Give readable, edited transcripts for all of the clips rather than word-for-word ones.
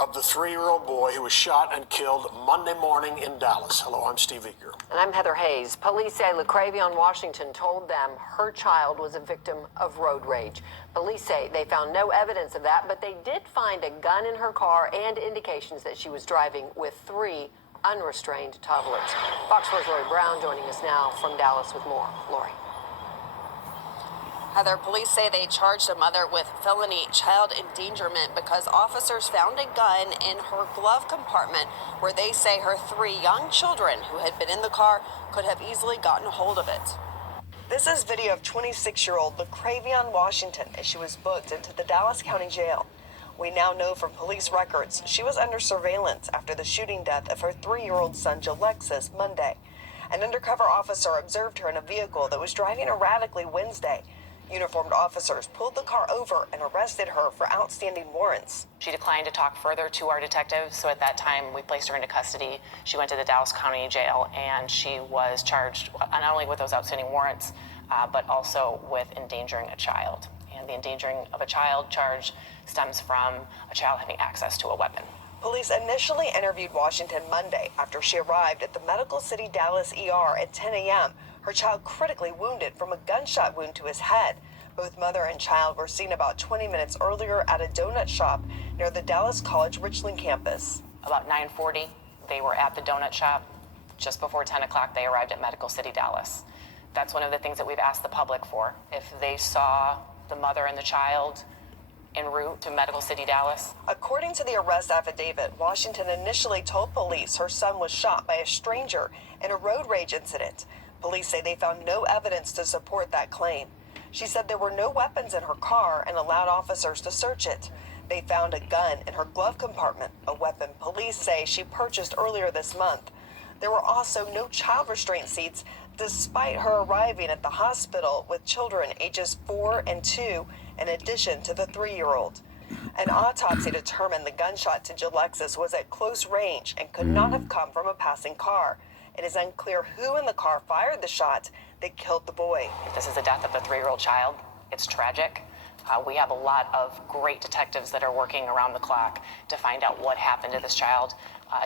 of the 3-year-old boy who was shot and killed Monday morning in Dallas. Hello, I'm Steve Eager. And I'm Heather Hayes. Police say Lacravionne, Washington told them her child was a victim of road rage. Police say they found no evidence of that, but they did find a gun in her car and indications that she was driving with 3 unrestrained toddlers. Fox 4's Lori Brown joining us now from Dallas with more. Lori. Heather, police say they charged a mother with felony child endangerment because officers found a gun in her glove compartment where they say her 3 young children who had been in the car could have easily gotten hold of it. This is video of 26-year-old Lacravionne, Washington, as she was booked into the Dallas County Jail. We now know from police records she was under surveillance after the shooting death of her 3-year-old son, Jalexus, Monday. An undercover officer observed her in a vehicle that was driving erratically Wednesday. Uniformed officers pulled the car over and arrested her for outstanding warrants. She declined to talk further to our detectives, so at that time we placed her into custody. She went to the Dallas County Jail, and she was charged not only with those outstanding warrants, but also with endangering a child. And the endangering of a child charge stems from a child having access to a weapon. Police initially interviewed Washington Monday after she arrived at the Medical City Dallas ER at 10 a.m. Her child critically wounded from a gunshot wound to his head. Both mother and child were seen about 20 minutes earlier at a donut shop near the Dallas College Richland campus. About 9:40, they were at the donut shop. Just before 10 o'clock, they arrived at Medical City Dallas. That's one of the things that we've asked the public for. If they saw the mother and the child en route to Medical City Dallas. According to the arrest affidavit, Washington initially told police her son was shot by a stranger in a road rage incident. Police say they found no evidence to support that claim. She said there were no weapons in her car and allowed officers to search it. They found a gun in her glove compartment, a weapon police say she purchased earlier this month. There were also no child restraint seats, despite her arriving at the hospital with children ages 4 and 2, in addition to the 3-year-old. An autopsy determined the gunshot to Jalexus was at close range and could not have come from a passing car. It is unclear who in the car fired the shot that killed the boy. This is the death of a 3-year-old child. It's tragic. We have a lot of great detectives that are working around the clock to find out what happened to this child,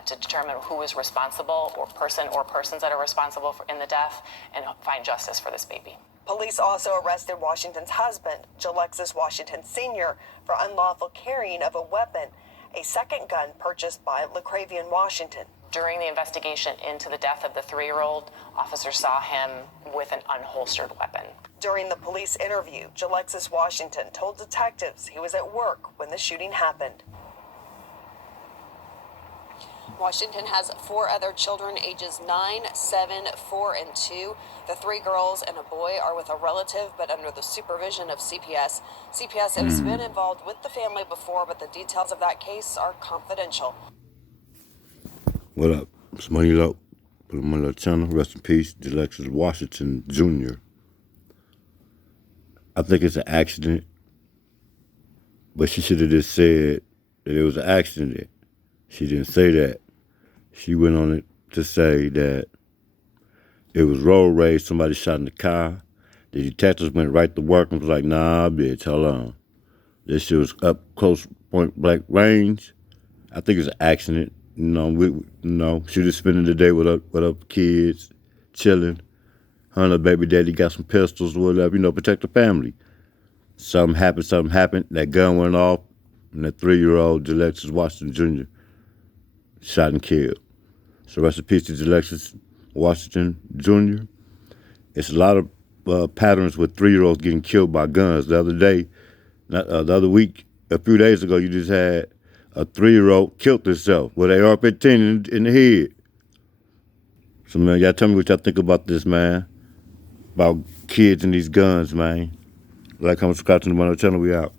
to determine who is responsible or persons that are responsible in the death, and find justice for this baby. Police also arrested Washington's husband, Jalexus Washington Sr., for unlawful carrying of a weapon, a second gun purchased by Lacravionne, Washington. During the investigation into the death of the 3-year-old, officers saw him with an unholstered weapon. During the police interview, Jalexus Washington told detectives he was at work when the shooting happened. Washington has 4 other children ages 9, 7, 4, and 2. The 3 girls and a boy are with a relative, but under the supervision of CPS. CPS has been involved with the family before, but the details of that case are confidential. What up? It's Money Low. Put him on the channel. Rest in peace, Jalexus Washington Jr. I think it's an accident, but she should have just said that it was an accident. She didn't say that. She went on it to say that it was road rage, somebody shot in the car. The detectives went right to work and was like, nah, bitch, hold on. This shit was up close point blank range. I think it's an accident. She was spending the day with her kids, chilling. Her and her baby daddy got some pistols or whatever, protect the family. Something happened, that gun went off, and that 3-year-old Jalexus Washington Jr. shot and killed. So rest in peace to Jalexus Washington Jr. It's a lot of patterns with 3-year-olds getting killed by guns. The other week, a few days ago, you just had a 3-year-old killed herself with an AR-15 in the head. So, man, y'all tell me what y'all think about this, man. About kids and these guns, man. Like, comment, subscribe to the channel. We out.